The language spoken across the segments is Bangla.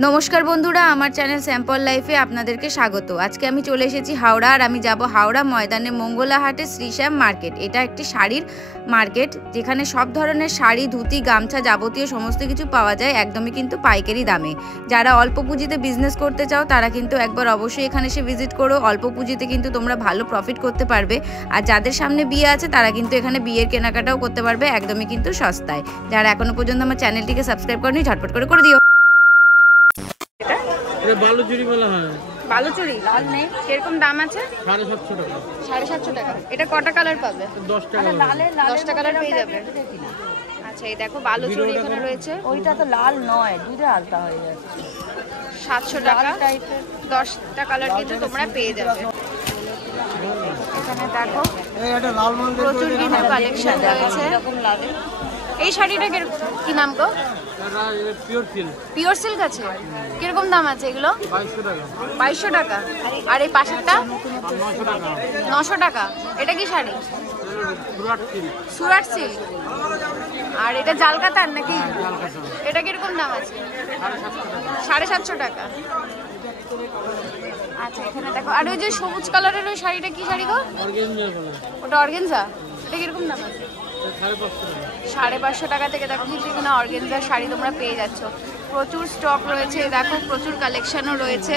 नमस्कार बंधुरा आमार चैनल सैम्पल लाइफे आपनादेरके स्वागत। आज के आमी चले एसेछि हावड़ा और आमी जाबो हावड़ा मयदाने मंगला हाटे श्रीश्याम मार्केट। एटा एकटी शाड़ीर मार्केट जेखाने सब धरनेर शाड़ी धुती गामछा जाबतीय समस्त किछु पाওয়া যায় एकदमই কিন্তু पाइकारी दामे। যারা অল্প পুঁজিতে বিজনেস করতে চাও তারা কিন্তু একবার অবশ্যই এখানে এসে ভিজিট করো। অল্প পুঁজিতে কিন্তু তোমরা ভালো প্রফিট করতে পারবে। আর যাদের সামনে বিয়ে আছে তারা কিন্তু এখানে বিয়ের কেনাকাটাও করতে পারবে একদমই কিন্তু সস্তায়। যারা এখনো পর্যন্ত আমার চ্যানেলটিকে সাবস্ক্রাইব করনি ঝটপট করে দিও। এটা বালুচুরি বলা হয়। বালুচুরি লাল নেই, কিরকম দাম আছে? 750 টাকা। 750 টাকা। এটা কটা কালার পাবে? 10 টাকা। 10টা কালার পেয়ে যাবে। আচ্ছা এই দেখো বালুচুরি এখানে রয়েছে। ওইটা তো লাল নয়, দুইটা আলতা হয়ে যাচ্ছে। 700 টাকা 10টা কালার কিন্তু তোমরা পেয়ে যাবে। এখানে দেখো এটা লাল মাল প্রচুর কিন্তু কালেকশন রয়েছে। এরকম লাল। এই শাড়িটা কি নাম গো? এটা পিওর সিল্ক। পিওর সিল্ক আছে। কিরকম দাম আছে এগুলো? 2200 টাকা। 2200 টাকা। আর এই পাশেরটা 900 টাকা। 900 টাকা। এটা কি শাড়ি? সুরাট সিল্ক। সুরাট সিল্ক। আর এটা জালকাতার নাকি? এটা কিরকম দাম আছে? 750 টাকা। আচ্ছা এখানে দেখো আর ওই যে সবুজ কালারের ওই শাড়িটা কি শাড়ি গো? অর্গানজা বলে। ওটা অর্গানজা। এটা কিরকম দাম আছে? 550 টাকা থেকে দেখো কিন্তু এখানে অর্গানজার শাড়ি তোমরা পেয়ে যাচ্ছ। প্রচুর স্টক রয়েছে, দেখো প্রচুর কালেকশনও রয়েছে।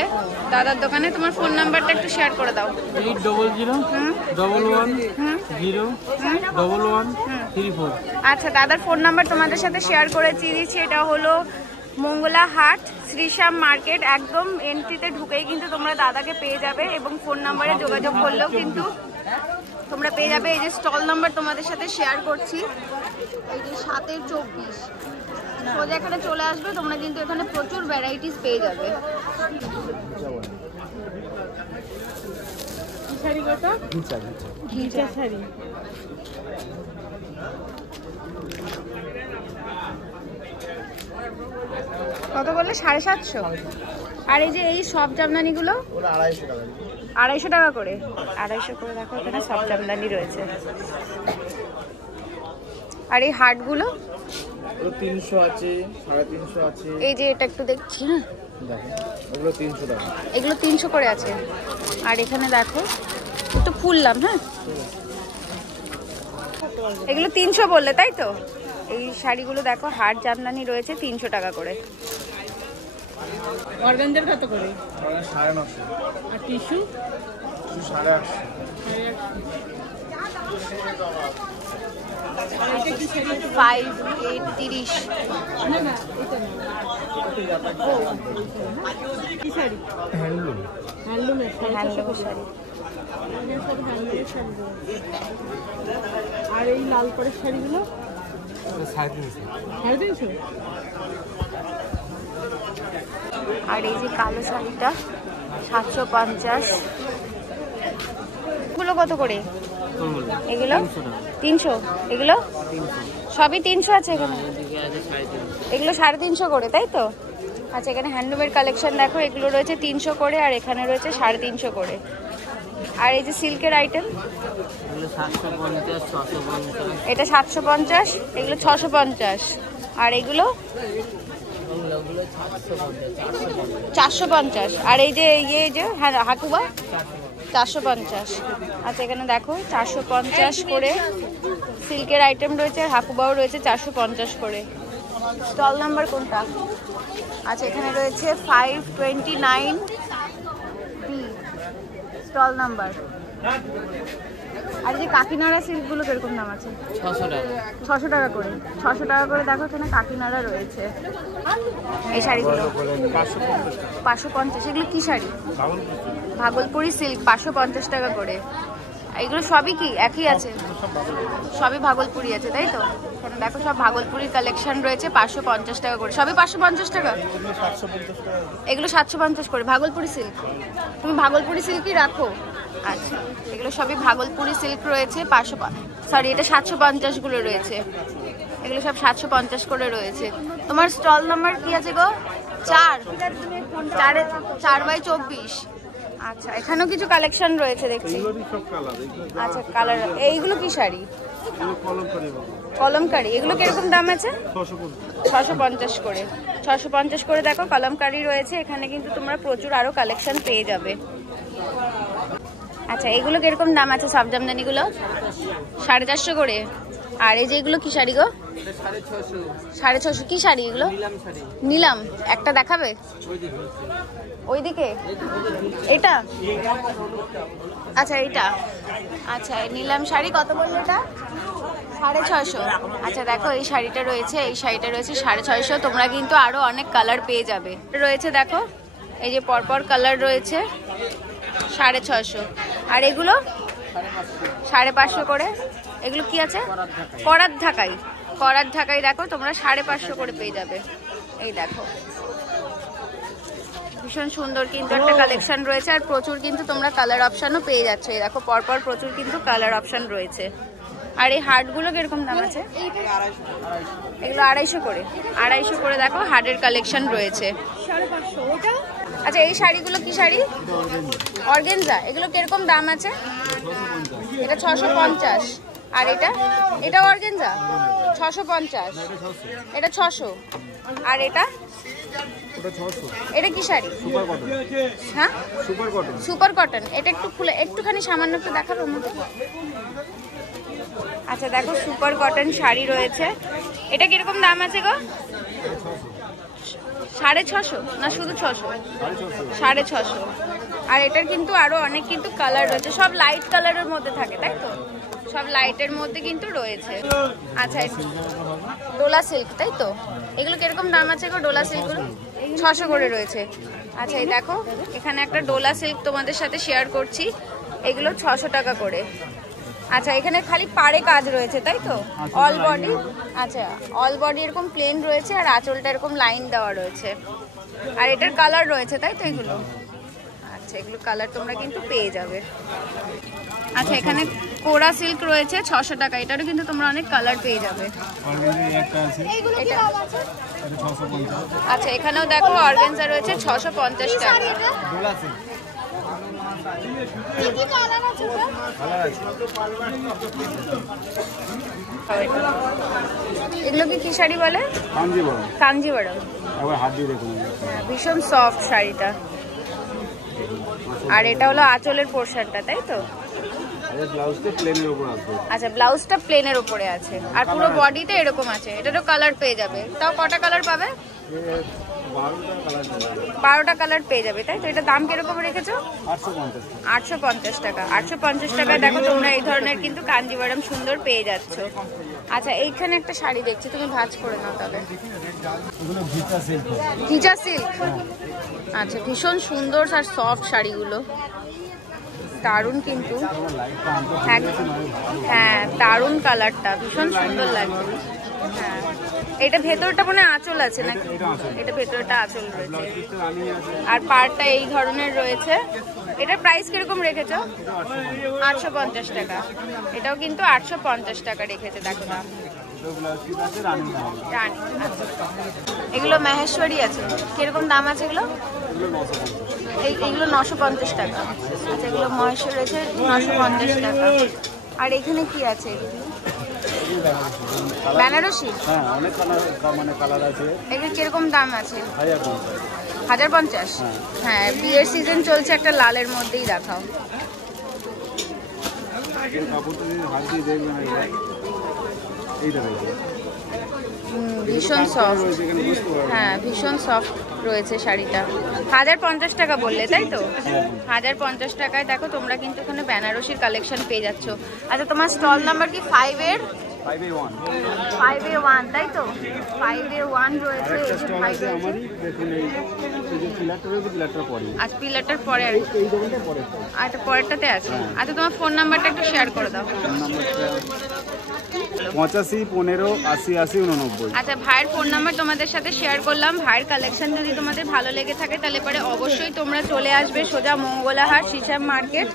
দাদার দোকানে তোমার ফোন নাম্বারটা একটু শেয়ার করে দাও। 80011134। আচ্ছা দাদার ফোন নাম্বার তোমাদের সাথে শেয়ার করে দিয়েছি। এটা হলো মঙ্গলা হাট শ্রীশ্যাম মার্কেট। একদম এন্ট্রিতে ঢুকেই কিন্তু তোমরা দাদাকে পেয়ে যাবে এবং ফোন নাম্বারে যোগাযোগ করলেও কিন্তু তোমরা পেয়ে যাবে। এই যে স্টল নাম্বার তোমাদের সাথে শেয়ার করছি, এই যে 7-24 সোজা এখানে চলে আসবে। তোমরা কিন্তু এখানে প্রচুর ভ্যারাইটিস পেয়ে যাবে। শাড়ি কত? ঘিচা শাড়ি। কত বললে? 750। আর এই যে এই সব জামদানিগুলো 250 টাকা করে। 250 করে দেখো এখানে সব জামদানি রয়েছে। আর এই হাটগুলো 300 আছে, 350 আছে। এই যে এটা একটু দেখছি না, দেখো এগুলো 300 টাকা। এগুলো 300 করে আছে। আর এখানে দেখো একটু ফুললাম। হ্যাঁ এগুলো 300 বললে তাই তো? এই শাড়িগুলো দেখো হাট জামদানি রয়েছে 300 টাকা করে। অর্গানজার কত করে? 950। আর টিস্যু 850। এটা কি শাড়ি? 5-8-30। না না এটা না। কি শাড়ি? হ্যান্ডলুম। হ্যান্ডলুমের শাড়ি। হ্যান্ডলুমের শাড়ি। সব হ্যান্ডলুমের শাড়ি রয়েছে। আর এই লাল করের শাড়িগুলো 350। আর এই যে কালো শাড়িটা 750। এগুলো কত করে? এগুলো 300। এগুলো সবই 300 আছে এখানে। এগুলো 350 করে তাই তো? আচ্ছা এখানে হ্যান্ডলুমের কালেকশন দেখো, এগুলো রয়েছে 300 করে আর এখানে রয়েছে 350 করে। আর এই যে সিল্কের আইটেম এটা 750, এগুলো 650। আর এগুলো 450। আর এই যে হাকুবা 450। আচ্ছা এখানে দেখো 450 করে সিল্কের আইটেম রয়েছে আর হাকুবাও রয়েছে 450 করে। স্টল নাম্বার কোনটা? আচ্ছা এখানে রয়েছে 529 বি স্টল নাম্বার। আর যে কাকিনাড়া সিল্কগুলো কিরকম দাম আছে? 600 টাকা। 600 টাকা করে। 600 টাকা করে দেখো এখানে কাকিনাড়া রয়েছে। এই শাড়িগুলো 550। এগুলো কি শাড়ি? ভাগলপুরি সিল্ক 550 টাকা করে। এগুলো সবই কি একই আছে? সবই ভাগলপুরি আছে তাই তো? এখানে দেখো সব ভাগলপুরির কালেকশন রয়েছে 550 টাকা করে। সবই 550 টাকা। এগুলো 750 করে ভাগলপুরি সিল্ক। তুমি ভাগলপুরি সিল্কই রাখো। আচ্ছা এগুলো সবই ভাগলপুরি সিল্ক রয়েছে 500। সরি এটা 750 গুলো রয়েছে। এগুলো সব 750 করে রয়েছে। তোমার স্টল নাম্বার কি আছে গো? 4/24। আচ্ছা, এখানেও কিছু কালেকশন রয়েছে দেখছি। আচ্ছা, কালার। এইগুলো কি শাড়ি? কলমকারি। এগুলো কিরকম দাম আছে? 650 করে। 650 করে দেখো কলমকারি রয়েছে এখানে, কিন্তু তোমরা প্রচুর আরো কালেকশন পেয়ে যাবে। আচ্ছা, এগুলো কিরকম দাম আছে? সব জামদানিগুলো 450 করে। আর এই যে এগুলো কি শাড়ি গো? 650। কি শাড়ি এগুলো? নিলাম। একটা দেখাবে? ওইদিকে এটা? আচ্ছা, এইটা। আচ্ছা, নিলাম শাড়ি কত বললো এটা? 650। আচ্ছা, দেখো এই শাড়িটা রয়েছে, এই শাড়িটা রয়েছে 650। তোমরা কিন্তু আরো অনেক কালার পেয়ে যাবে। রয়েছে দেখো, এই যে পরপর কালার রয়েছে 650। আর এগুলো 550 করে। এগুলো কি আছে? করাত ঢাকাই। করাত ঢাকাই দেখো তোমরা 550 করে পেয়ে যাবে। এই দেখো ভীষণ সুন্দর কিন্তু একটা কালেকশন রয়েছে, আর প্রচুর কিন্তু তোমরা কালার অপশনও পেয়ে যাচ্ছ। এই দেখো পরপর প্রচুর কিন্তু কালার অপশন রয়েছে। আর এই হার্টগুলো কিরকম দাম আছে? এগুলো 250 করে। 250 করে দেখো হার্টের কালেকশন রয়েছে। 550। আচ্ছা, এই শাড়িগুলো কি শাড়ি? অর্গানজা। এগুলো কিরকম দাম আছে? এটা 650। আর এটা? এটা অর্গানজা 650। এটা 600। আর এটা? এটা কি শাড়ি? হ্যাঁ, সুপার কটন। এটা একটু খুলে একটুখানি সামান্য একটু দেখাবো আমাকে। আচ্ছা, দেখো সুপার কটন শাড়ি রয়েছে। এটা কিরকম দাম আছে গো? 650 না শুধু 600? 650। আর এটার কিন্তু আরো অনেক কিন্তু কালার রয়েছে, সব লাইট কালারের মধ্যে থাকে তাই তো? সব লাইটের মধ্যে কিন্তু রয়েছে। আচ্ছা, ডোলা সিল্ক তাই তো? এগুলো কিরকম দাম আছে গো? ডোলা সিল্কগুলো 600 করে রয়েছে। আচ্ছা, এই দেখো এখানে একটা ডোলা সিল্ক তোমাদের সাথে শেয়ার করছি, এগুলো 600 টাকা করে। আচ্ছা, এখানে খালি পাড়ে কাজ রয়েছে তাই তো? All body. আচ্ছা, অল বডি এরকম প্লেন রয়েছে, আর আঁচলটা এরকম লাইন দেওয়া রয়েছে। আর এটার কালার রয়েছে তাই তো এগুলো? আচ্ছা, এগুলো কালার তোমরা কিন্তু পেয়ে যাবে। আচ্ছা, এখানে কোরা সিল্ক রয়েছে 600 টাকা। এটারও কিন্তু তোমরা অনেক কালার পেয়ে যাবে। আচ্ছা, এখানেও দেখো অর্গানজা রয়েছে 650 টাকা। এগুলো কি শাড়ি বলে? কাঞ্জিবরম। ভীষণ সফট শাড়িটা। আর এটা হলো আঁচলের পোর্শনটা তাই তো? আচ্ছা, ব্লাউজটা প্লেনের উপরে আছে, আর পুরো বডিতে এরকম আছে। এটারও কালার পেয়ে যাবে। তাও কটা কালার পাবে? 12টা কালার পেয়ে যাবে তাই তো? এটা দাম কিরকম রেখেছো? 850 টাকা। 850 টাকায় দেখো তোমরা এই ধরনের কিন্তু কাঞ্জিবরম সুন্দর পেয়ে যাচ্ছ। আচ্ছা, এইখানে একটা শাড়ি দেখছি, তুমি ভাঁজ করে নাও তবে। ঘিচা সিল্ক। আচ্ছা, ভীষণ সুন্দর আর সফট শাড়িগুলো, দারুণ কিন্তু। হ্যাঁ, দারুণ কালারটা, ভীষণ সুন্দর লাগছে। হ্যাঁ, এটা ভেতরটা মনে আঁচল আছে নাকি? এটা ভেতরটা আঁচল রয়েছে, আর পাড়টা এই ধরনের রয়েছে। এটার প্রাইস কিরকম রেখেছো? 850 টাকা। এটাও কিন্তু 850 টাকা রেখেছে দেখো দাম। রানী। এগুলো মাহেশ্বরী আছে, কিরকম দাম আছে এগুলো? এইগুলো 950 টাকা। আচ্ছা, এগুলো মহেশ্বরী রয়েছে 950 টাকা। আর এখানে কি আছে? বেনারসি। এগুলো কিরকম দাম আছে? 1050। হ্যাঁ, বিয়ের সিজন চলছে, একটা লালের মধ্যেই দেখাও। ভীষণ সফট। হ্যাঁ, ভীষণ সফট রয়েছে শাড়িটা। 1050 টাকা বললে তাই তো? 1050 টাকায় দেখো তোমরা কিন্তু এখানে বেনারসির কালেকশন পেয়ে যাচ্ছ। আচ্ছা, তোমার স্টল নাম্বার কি 5A1? 5A1 তাই তো? 5A1 রয়েছে। আচ্ছা, পিলারটার পরে আর আচ্ছা, পরেরটাতে আছে। আচ্ছা, তোমার ফোন নাম্বারটা একটু শেয়ার করে দাও। 85 15 80 80 89। আচ্ছা, ভাইয়ের ফোন নাম্বার তোমাদের সাথে শেয়ার করলাম। ভাইয়ের কালেকশন যদি তোমাদের ভালো লেগে থাকে তাহলে পরে অবশ্যই তোমরা চলে আসবে সোজা মঙ্গলাহাট শ্রীশ্যাম মার্কেট।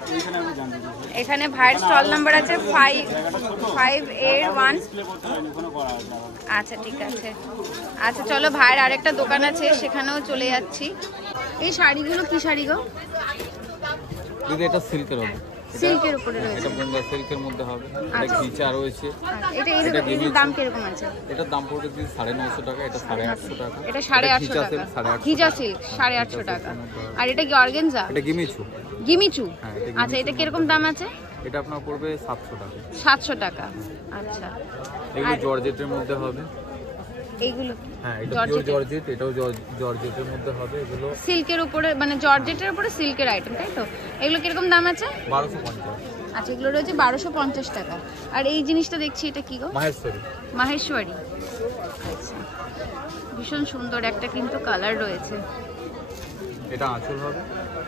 এখানে ভাইয়ের স্টল নাম্বার আছে 581। আচ্ছা ঠিক আছে। আচ্ছা চলো, ভাইয়ের আরেকটা দোকান আছে সেখানেও চলে যাচ্ছি। এই শাড়িগুলো কি শাড়ি গো? দিদি এটা সিল্কের হবে, সিল্কের উপরে রয়েছে। এটা বোম্বে সিল্কের মধ্যে হবে, এটা ঘিচা রয়েছে। এটা এর দাম কিরকম আছে? এটার দাম পড়বে 950 টাকা, এটা 850 টাকা। এটা 850 টাকা, ঘিচা সিল্ক 850 টাকা। আর এটা কি অর্গানজা? এটা গিমিচু। গিমিচু, আচ্ছা এটা কিরকম দাম আছে? এটা আপনার পড়বে 700 টাকা। 700 টাকা, আচ্ছা। এগুলো জর্জেটের মধ্যে হবে। এইগুলো হ্যাঁ, এটা পিওর জর্জেট, এটাও জর্জেটের মধ্যে হবে। এগুলো সিল্কের উপরে, মানে জর্জেটের উপরে সিল্কের আইটেম, তাই তো? এগুলো কিরকম দাম আছে? 1250। আচ্ছা, এগুলো রয়েছে 1250 টাকা। আর এই জিনিসটা দেখছি, এটা কি গো? মাহেশ্বরী। মাহেশ্বরী, আচ্ছা ভীষণ সুন্দর একটা কিন্তু কালার রয়েছে। এটা আঁচল হবে,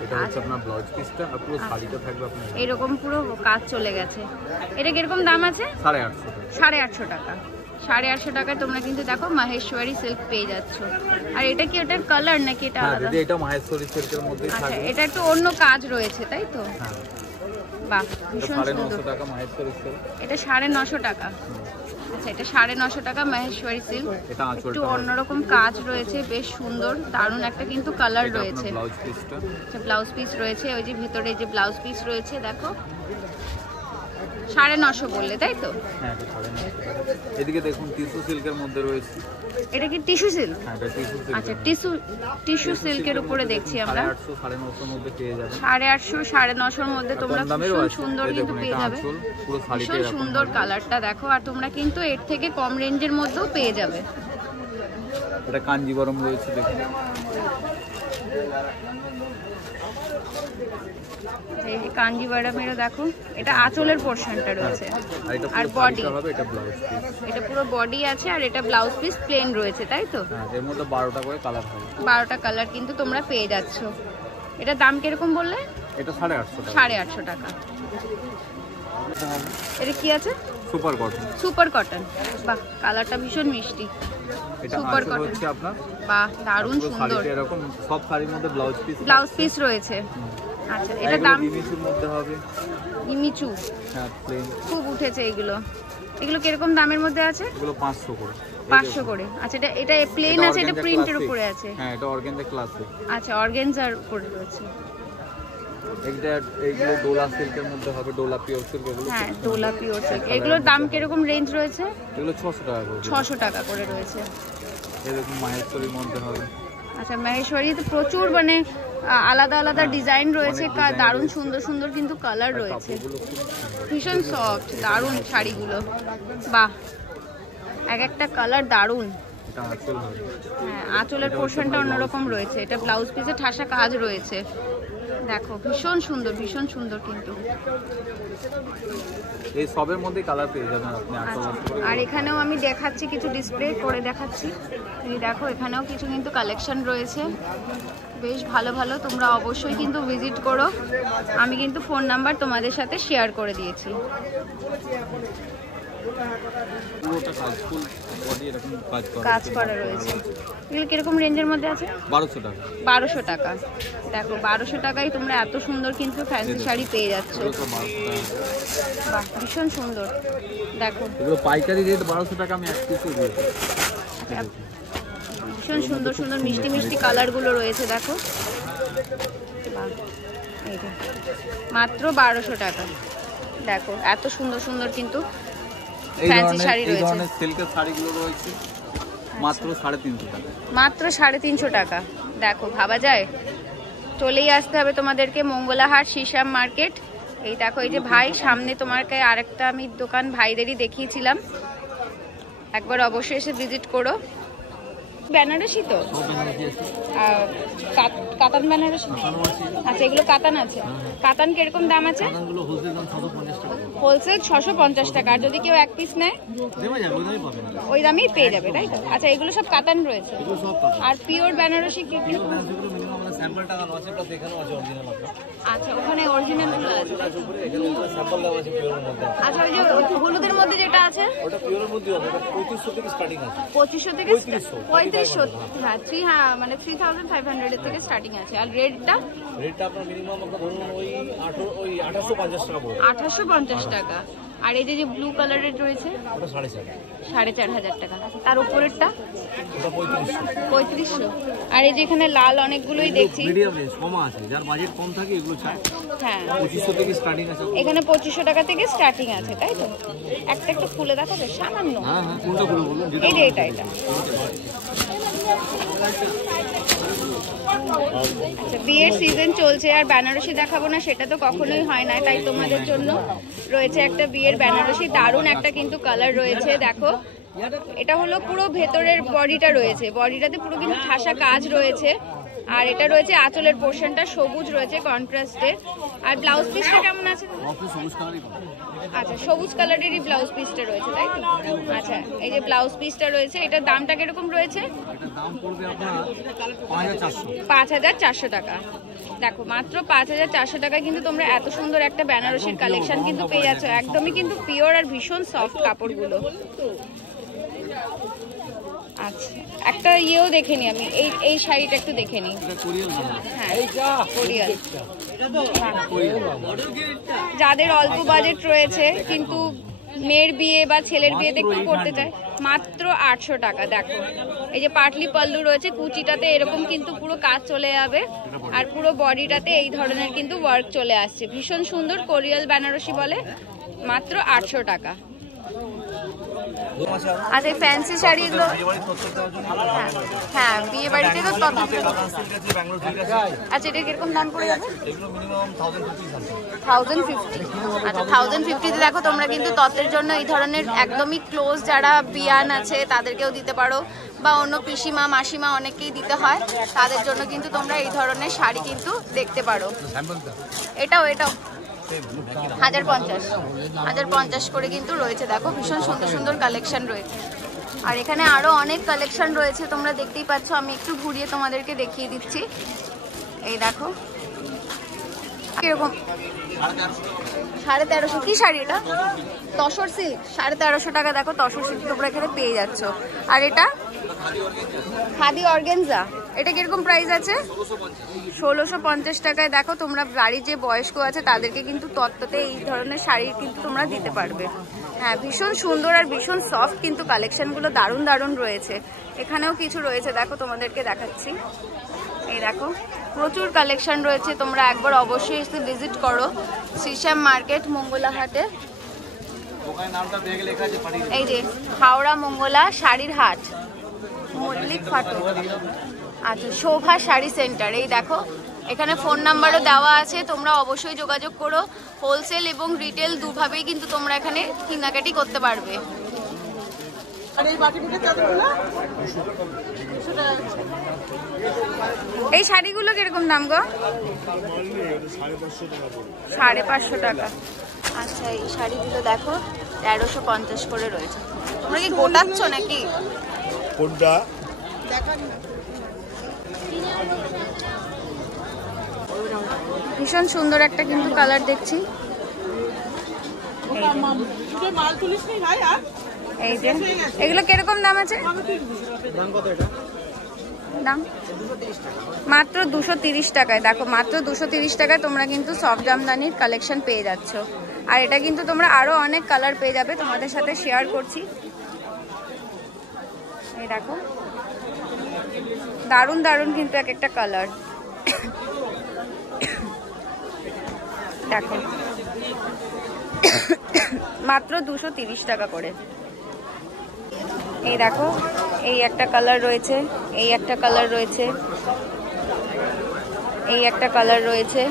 এটা হচ্ছে আপনার ব্লাউজ পিসটা, আর পুরো শাড়িটা থাকবে আপনার এরকম পুরো কাজ চলে গেছে। এটা কিরকম দাম আছে? 850 টাকা। 850 টাকা। 850 টাকায় তোমরা কিন্তু দেখো মাহেশ্বরী সিল্ক পেয়ে যাচ্ছ। আর এটা কি ওটার কালার নাকি এটা আলাদা? দিদি এটা মাহেশ্বরী সিল্কের মধ্যেই আচ্ছা, থাকবে। এটা একটু অন্য কাজ রয়েছে তাই তো? হ্যাঁ, বাহ ভীষণ সুন্দর। 950 টাকা মাহেশ্বরী সিল্ক। এটা 950 টাকা। আচ্ছা, এটা 950 টাকা মাহেশ্বরী সিল্ক। এটা আঁচলটা একটু অন্যরকম কাজ রয়েছে, বেশ সুন্দর, দারুণ একটা কিন্তু কালার রয়েছে। ব্লাউজ পিসটা, আচ্ছা ব্লাউজ পিস রয়েছে, ওই যে ভেতরে যে ব্লাউজ পিস রয়েছে দেখো। 950 বললে তাই তো? হ্যাঁ এটা 950 টাকা। এদিকে দেখুন টিস্যু সিল্কের মধ্যে রয়েছে। এটা কি টিস্যু সিল্ক? হ্যাঁ এটা টিস্যু সিল্ক। আচ্ছা, টিস্যু সিল্কের উপরে দেখছি আমরা। 850 950 মধ্যে পেয়ে যাবেন। 850 950 মধ্যে তোমরা ভীষণ সুন্দর কিন্তু পেয়ে যাবে। পুরো শাড়িতে ভীষণ সুন্দর কালারটা দেখো। আর তোমরা কিন্তু এর থেকে কম রেঞ্জের মধ্যেও পেয়ে যাবে। এটা কাঞ্জিবরম রয়েছে দেখুন। এই কাঞ্জিভারমেরও দেখো, এটা আঁচলের পোরশনটা রয়েছে। আর পুরো বডি শাড়িটা হবে, এটা ব্লাউজ পিস। এটা পুরো বডি আছে, আর এটা ব্লাউজ পিস প্লেন রয়েছে তাই তো? হ্যাঁ, এর মধ্যে 12টা করে কালার হবে। 12টা কালার কিন্তু তোমরা পেয়ে যাচ্ছ। এটা দাম কিরকম বললে? এটা 850 টাকা। 850 টাকা। এটা কি আছে? Super cotton. সুপার কটন, বাহ কালারটা ভীষণ মিষ্টি। এটা সুপার আঁচল কটন হচ্ছে আপনার, বাহ দারুণ পুরো সুন্দর। শাড়িতে এরকম সব শাড়ির মধ্যে ব্লাউজ পিস। ব্লাউজ পিস রয়েছে। আচ্ছা, এটা দাম? গিমিচুর মধ্যে হবে। গিমিচু, হ্যাঁ প্লেন। খুব উঠেছে এগুলো। এগুলো কিরকম দামের মধ্যে আছে? এগুলো 500 করে। 500 করে। আচ্ছা, এটা প্লেন আছে, এটা প্রিন্টের উপরে আছে। হ্যাঁ এটা অর্গানজা ক্লাসিক। আচ্ছা, অর্গানজার উপরে রয়েছে। এইগুলো ডোলা সিল্কের মধ্যে হবে, ডোলা পিওর সিল্ক। এগুলো হ্যাঁ, ডোলা পিওর সিল্ক। এগুলোর দাম কিরকম রেঞ্জ রয়েছে? এগুলো 600 টাকা করে। 600 টাকা করে রয়েছে। এরকম মাহেশ্বরীর মধ্যে হবে। আচ্ছা, মাহেশ্বরীতে প্রচুর মানে আলাদা আলাদা ডিজাইন রয়েছে, দারুণ সুন্দর সুন্দর কিন্তু কালার রয়েছে। এগুলো খুব সুন্দর। ভীষণ সফট, দারুণ শাড়িগুলো, বাহ এক একটা কালার দারুণ। এটা আঁচল হবে। হ্যাঁ, আঁচলের পোর্শনটা অন্যরকম রয়েছে। এটা ব্লাউজ পিসে ঠাসা কাজ রয়েছে দেখো, ভীষণ সুন্দর, ভীষণ সুন্দর কিন্তু। এই সবের মধ্যে কালার পেয়ে যাবেন আপনি। আর এখানেও আমি দেখাচ্ছি, কিছু ডিসপ্লে করে দেখাচ্ছি। এই দেখো, এখানেও কিছু কিন্তু কালেকশন রয়েছে, বেশ ভালো ভালো। তোমরা অবশ্যই কিন্তু ভিজিট করো। আমি কিন্তু ফোন নাম্বার তোমাদের সাথে শেয়ার করে দিয়েছি। পুরোটা কাজফুল বডি এরকম কাজ করা রয়েছে। এগুলো কিরকম রেঞ্জের মধ্যে আছে? 1200 টাকা। 1200 টাকা। দেখো 1200 টাকায় তোমরা এত সুন্দর কিন্তু ফ্যান্সি শাড়ি পেয়ে যাচ্ছ। বাহ ভীষণ সুন্দর দেখো। এগুলো পাইকারি রেট 1200 টাকা, আমি এক পিসও দিয়েছি। ভীষণ সুন্দর সুন্দর মিষ্টি মিষ্টি কালারগুলো রয়েছে দেখো। বাহ, এই যে মাত্র 1200 টাকা। দেখো এত সুন্দর সুন্দর কিন্তু ফ্যান্সি শাড়ি রয়েছে। এই ধরনের সিল্কের শাড়িগুলো রয়েছে মাত্র 350 টাকা। মাত্র 350 টাকা। দেখো ভাবা যায়। চলেই আসতে হবে তোমাদেরকে মঙ্গলাহাট শ্রীশ্যাম মার্কেট। এই দেখো, এই যে ভাই সামনে তোমাকে আরেকটা আমি দোকান ভাইদেরই দেখিয়েছিলাম, একবার অবশ্যই এসে ভিজিট করো। বেনারসি তো, কাতান বেনারসি। আচ্ছা, এগুলো কাতান আছে। কাতান কিরকম দাম আছে? হোলসেল 650 টাকা। আর যদি কেউ এক পিস নেয় ওই দামেই পেয়ে যাবে তাই তো? আচ্ছা, এগুলো সব কাতান রয়েছে। আর পিওর বেনারসি কি? স্যাম্পল টাঙানো আছে প্লাস এখানেও আছে অরিজিনাল আপনার। আচ্ছা, ওখানে অরিজিনাল গুলো আছে। উপরে এখানে স্যাম্পল দেওয়া আছে পিওরের মধ্যে। আচ্ছা, ওই যে হলুদের মধ্যে যেটা আছে ওটা পিওরের মধ্যে হবে, এটা 3500 থেকে স্টার্টিং আছে। 2500 থেকে 3500, হ্যাঁ মানে 3500 এর থেকে স্টার্টিং আছে। আর রেডটা আপনার মিনিমাম আপনার ধরুন ওই 2850 টাকা পড়বে। 2850 টাকা। আর এই যে ব্লু কালারের রয়েছে ওটা 4.5 4500 টাকা। তার উপরেরটা ওটা 3500। আর এই যে এখানে লাল অনেকগুলোই দেখছি, মিডিয়াম রেঞ্জ কম আছে, যার বাজেট কম থাকে এগুলো চাই। হ্যাঁ 2500 থেকে স্টার্টিং আছে। এখানে 2500 টাকা থেকে স্টার্টিং আছে, তাই তো? একটা একটু খুলে দেখাবে সামান্য। হ্যাঁ কোনটা খুলে বলুন? এই যে এটা আচ্ছা, বিয়ের সিজন চলছে আর বেনারসি দেখাবো না সেটা তো কখনোই হয় না, তাই তোমাদের জন্য রয়েছে একটা বিয়ের বেনারসি। দারুণ একটা কিন্তু কালার রয়েছে, দেখো এটা হলো পুরো ভেতরের বডিটা রয়েছে, বডিটাতে পুরো কিন্তু ঠাসা কাজ রয়েছে। আর এটা রয়েছে আঁচলের পোর্শনটা সবুজ রয়েছে কন্ট্রাস্টে। আর ব্লাউজ পিসটা কেমন আছে? আচ্ছা, সবুজ কালারেরই ব্লাউজ পিসটা রয়েছে, তাই তো? আচ্ছা, এই যে ব্লাউজ পিসটা রয়েছে, এটার দামটা কিরকম রয়েছে? দাম পড়বে আপনার 5400। 5400 টাকা। দেখো মাত্র 5400 টাকায় কিন্তু তোমরা এত সুন্দর একটা বেনারসির কালেকশন কিন্তু পেয়ে যাচ্ছ। একদমই কিন্তু পিওর আর ভীষণ সফট কাপড়গুলো। আচ্ছা, একটা ইয়েও দেখে নি আমি, এই শাড়িটা একটু দেখে নি। হ্যাঁ কোরিয়াল। যাদের অল্প বাজেট রয়েছে কিন্তু মেয়ের বিয়ে বা ছেলের বিয়েতে একটু করতে চায়, মাত্র 800 টাকা। দেখো এই যে পাটলি পল্লু রয়েছে, কুচিটাতে এরকম কিন্তু পুরো কাজ চলে যাবে আর পুরো বডিটাতে এই ধরনের কিন্তু ওয়ার্ক চলে আসছে। ভীষণ সুন্দর কোরিয়াল বেনারসি বলে, মাত্র 800 টাকা। আচ্ছা, এই ফ্যান্সি শাড়িগুলো হ্যাঁ বিয়ে বাড়িতে তো তত। আচ্ছা, এটা কিরকম দাম পড়ে যাবে? 1050। আচ্ছা, 1050 দেখো তোমরা কিন্তু তত্ত্বের জন্য এই ধরনের একদমই ক্লোজ যারা বিয়ান আছে তাদেরকেও দিতে পারো, বা অন্য পিসিমা মাসিমা অনেকেই দিতে হয়, তাদের জন্য কিন্তু তোমরা এই ধরনের শাড়ি কিন্তু দেখতে পারো। এটাও 1050 করে কিন্তু রয়েছে। দেখো ভীষণ সুন্দর সুন্দর কালেকশন রয়েছে। আর এখানে আরো অনেক কালেকশন রয়েছে, তোমরা দেখতেই পাচ্ছ। আমি একটু ঘুরিয়ে তোমাদেরকে দেখিয়ে দিচ্ছি। এই দেখো কিরকম 1350। কি শাড়ি এটা? তসর সিল্ক। 1350 টাকা। দেখো তসর সিল্ক তোমরা এখানে পেয়ে যাচ্ছ। আর এটা খাদি অর্গানজা, এটা কিরকম প্রাইস আছে? 1650 টাকায়। দেখো তোমরা বাড়ির যে বয়স্ক আছে তাদেরকে কিন্তু তত্ত্বতে এই ধরনের শাড়ি কিন্তু তোমরা দিতে পারবে। হ্যাঁ ভীষণ সুন্দর আর ভীষণ সফট কিন্তু কালেকশনগুলো দারুণ দারুণ রয়েছে। এখানেও কিছু রয়েছে, দেখো তোমাদেরকে দেখাচ্ছি। এই দেখো প্রচুর কালেকশন রয়েছে, তোমরা একবার অবশ্যই এসে ভিজিট করো শ্রীশ্যাম মার্কেট মঙ্গলা হাটে। এই যে হাওড়া মঙ্গলা শাড়ির হাট, মল্লিক ফাটক। আচ্ছা, শোভা শাড়ি সেন্টার। এই দেখো এখানে ফোন নাম্বারও দেওয়া আছে, তোমরা অবশ্যই যোগাযোগ করো। হোলসেল এবং রিটেল দুভাবেই কিন্তু তোমরা এখানে কেনাকাটি করতে পারবে। এই শাড়িগুলো কিরকম দাম গো? 550 টাকা। আচ্ছা, এই শাড়িগুলো দেখো 1350 করে রয়েছে। তোমরা কি গোটাচ্ছ নাকি? কোনটা? ভীষণ সুন্দর একটা কিন্তু কালার দেখছি। এই যে এগুলো কিরকম দাম আছে? দাম মাত্র 230 টাকায়। দেখো মাত্র 230 টাকায় তোমরা কিন্তু সফট জামদানির কালেকশন পেয়ে যাচ্ছ। আর এটা কিন্তু তোমরা আরো অনেক কালার পেয়ে যাবে, তোমাদের সাথে শেয়ার করছি। এই দেখো দারুণ দারুণ কিন্তু এক একটা কালার। দেখো মাত্র 230 টাকা করে। এই দেখো এই একটা কালার রয়েছে, এই একটা কালার রয়েছে, এই একটা কালার রয়েছে।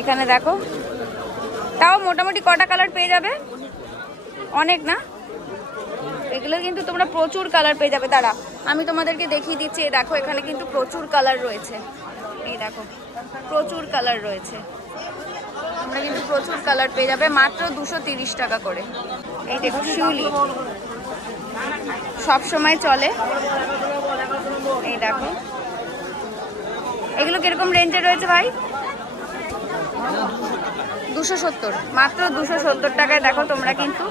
এখানে দেখো তাও মোটামুটি কটা কালার পেয়ে যাবে? অনেক না? এগুলো কিন্তু তোমরা প্রচুর কালার পেয়ে যাবে। দাঁড়া আমি তোমাদেরকে দেখিয়ে দিচ্ছি। এই দেখো এখানে কিন্তু প্রচুর কালার রয়েছে। এই দেখো প্রচুর কালার রয়েছে, তোমরা কিন্তু প্রচুর কালার পেয়ে যাবে মাত্র 230 টাকা করে। এই দেখো শিউলি সব সময় চলে। এই দেখো এগুলো কিরকম রেঞ্জে রয়েছে ভাই? 270, মাত্র 270 টাকায় দেখো তোমরা কিন্তু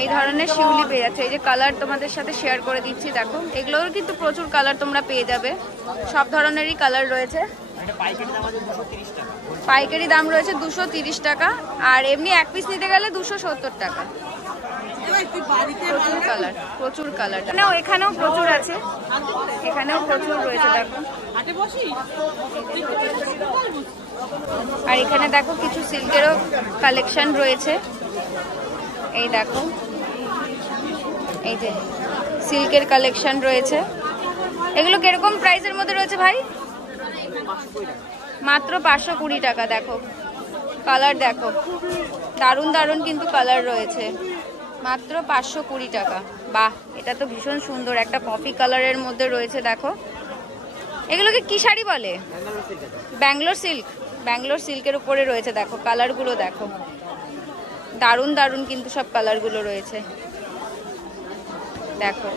এই ধরনের শিউলি পেয়ে যাচ্ছ। এই যে কালার তোমাদের সাথে শেয়ার করে দিচ্ছি, দেখো এগুলোর কিন্তু প্রচুর কালার তোমরা পেয়ে যাবে, সব ধরনেরই কালার রয়েছে। পাইকারি দাম রয়েছে 230 টাকা, আর এমনি এক পিস নিতে গেলে 270 টাকা। প্রচুর কালার, প্রচুর কালার। এখানেও প্রচুর আছে, এখানেও প্রচুর রয়েছে দেখো। আর এখানে দেখো কিছু সিল্কেরও কালেকশন রয়েছে, এই দেখো এই যে সিল্কের কালেকশন রয়েছে। এগুলো কিরকম প্রাইসের মধ্যে রয়েছে ভাই? মাত্র 520 টাকা। দেখো কালার, দেখো দারুণ দারুণ কিন্তু কালার রয়েছে, মাত্র 520 টাকা। বাহ, এটা তো ভীষণ সুন্দর, একটা কফি কালারের মধ্যে রয়েছে। দেখো এগুলোকে কি শাড়ি বলে? ব্যাঙ্গালোর সিল্ক, ব্যাঙ্গালোর সিল্কের উপরে রয়েছে। দেখো কালারগুলো, দেখো দারুণ দারুণ কিন্তু সব কালারগুলো রয়েছে। দেখো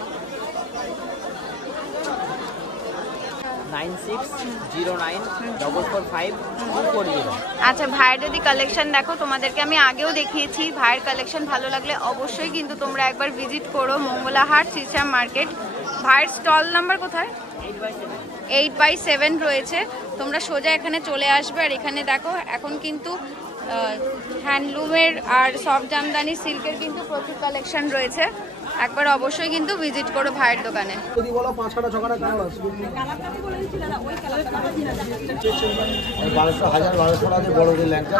9609445440। আচ্ছা, ভাইয়ের যদি কালেকশন দেখো, তোমাদেরকে আমি আগেও দেখিয়েছি, ভাইয়ের কালেকশন ভালো লাগলে অবশ্যই কিন্তু তোমরা একবার ভিজিট করো মঙ্গলাহাট শ্রীশ্যাম মার্কেট। ভাইয়ের স্টল নাম্বার কোথায়? 8/7 রয়েছে। তোমরা সোজা এখানে চলে আসবে। আর এখানে দেখো এখন কিন্তু হ্যান্ডলুমের আর সফট জামদানি সিল্কের কিন্তু প্রচুর কালেকশন রয়েছে, একবার অবশ্যই কিন্তু ভিজিট করো ভাইয়ের দোকানে। যদি বলো 5-6টা 6টা কালার আছে, 1200 আছে বড়দের লেহেঙ্গা,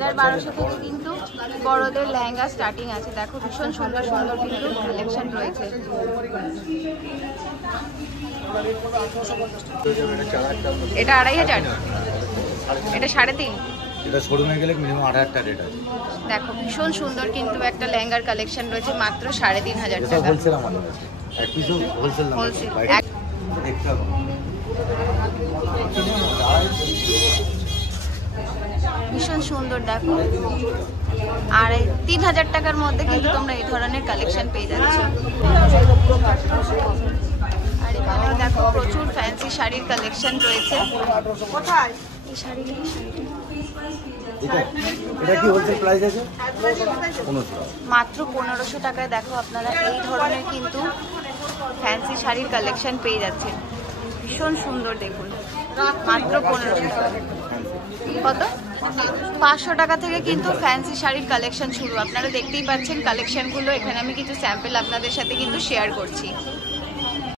1200 থেকে কিন্তু বড়দের লেহেঙ্গা স্টার্টিং আছে। দেখো ভীষণ সুন্দর সুন্দর কিন্তু কালেকশন রয়েছে। এটা 2500, এটা 3.5, এটা শোরুমে গেলে মিনিমাম 8000 টাকা রেট আছে। দেখো ভীষণ সুন্দর কিন্তু একটা লেহেঙ্গার কালেকশন রয়েছে, মাত্র 3500 এটা টাকা। হোলসেল আমাদের কাছে, এক পিসও হোলসেল না, হোলসেল দেখতে হবে। ভীষণ সুন্দর দেখো, আর 3000 টাকার মধ্যে কিন্তু তোমরা এই ধরনের কালেকশন পেয়ে যাচ্ছ। আর এখানেও দেখো প্রচুর ফ্যান্সি শাড়ির কালেকশন রয়েছে। কোথায়? এই শাড়িটা, এটা কি হোলসেল প্রাইস আছে? 1500। মাত্র 1500 টাকায় দেখো আপনারা এই ধরনের কিন্তু ফ্যান্সি শাড়ির কালেকশন পেয়ে যাচ্ছেন, ভীষণ সুন্দর। দেখুন মাত্র 1500 টাকা। কত? 500 টাকা থেকে কিন্তু ফ্যান্সি শাড়ির কালেকশন শুরু। আপনারা দেখতেই পাচ্ছেন কালেকশনগুলো, এখানে আমি কিছু স্যাম্পল আপনাদের সাথে কিন্তু শেয়ার করছি।